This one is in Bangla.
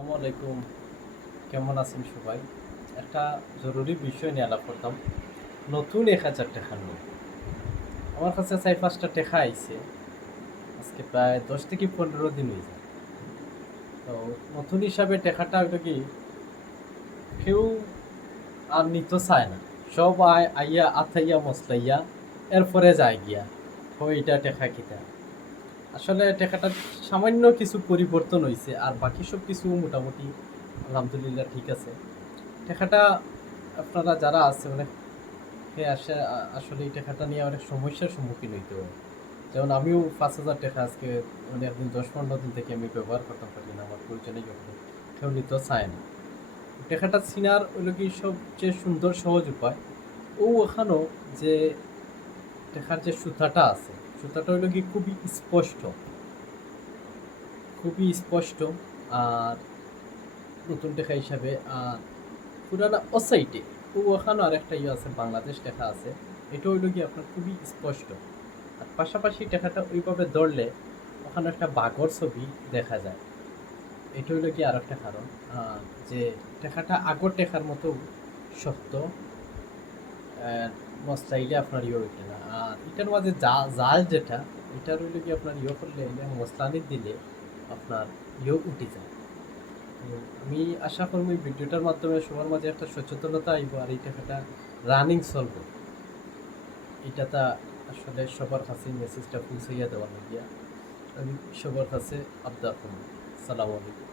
আসসালামু আলাইকুম। কেমন আছেন সবাই? একটা জরুরি বিষয় নিয়ে আলাপ করতাম। নতুন ১,০০০ টাকার নোট। আমার কাছে ৪-৫ টা টাকা আইছে। আজকে প্রায় ১০ থেকে ১৫ দিন হয়ে যায়। তো নতুন হিসাবে টাকাটা হইলো কি কেউ আর নিতে চায় না। সব আইয়া আথাইয়া মসলাইয়া এরপরে যায় গিয়া। এইটা টাকা কিটা। আসলে টাকাটার সামান্য কিছু পরিবর্তন হইছে আর বাকি সব কিছু মোটামুটি আলহামদুলিল্লাহ ঠিক আছে। টাকাটা আপনারা যারা আছে মানে আসলে এই টাকাটা নিয়ে অনেক সমস্যার সম্মুখীন হইতে হয়। যেমন আমিও ৫,০০০ টাকা আজকে মানে একদিন ১০-১৫ দিন থেকে আমি ব্যবহার করতে পারি না, আমার প্রয়োজনে যখন কেউ নিতেও চায় না। টাকাটা চিনার হইলো কি সবচেয়ে সুন্দর সহজ উপায় ও এখানেও যে টাকার যে সুতাটা আছে সুতাটা হইলো কি খুবই স্পষ্ট। আর নতুন টাকা হিসাবে আর পুরানা ওসাইটে ও ওখানে আরেকটা ইয়ে আছে, বাংলাদেশ টাকা আছে। এটা হইলো কি আপনার খুবই স্পষ্ট। আর পাশাপাশি টাকাটা ওইভাবে ধরলে ওখানে একটা বাঘর ছবি দেখা যায়। এটা হইলো কি আর একটা কারণ যে টাকাটা আগর টাকার মতো শক্ত, মশলাইলে আপনার ইয়ে হইতে না। আর এটার মাঝে জাল যেটা এটা হইলো কি আপনার ইয়ে করলে মশলানি দিলে আপনার ইয়ে উঠে যায়। তো আমি আশা করব এই ভিডিওটার মাধ্যমে সবার মাঝে একটা সচেতনতা আইব আর এই টাকাটা রানিং চলব। এটাতে আসলে সবার কাছে মেসেজটা পৌঁছাইয়া দেওয়ার লাগিয়া আমি সবার কাছে আবদার করব। সালাম আলাইকুম।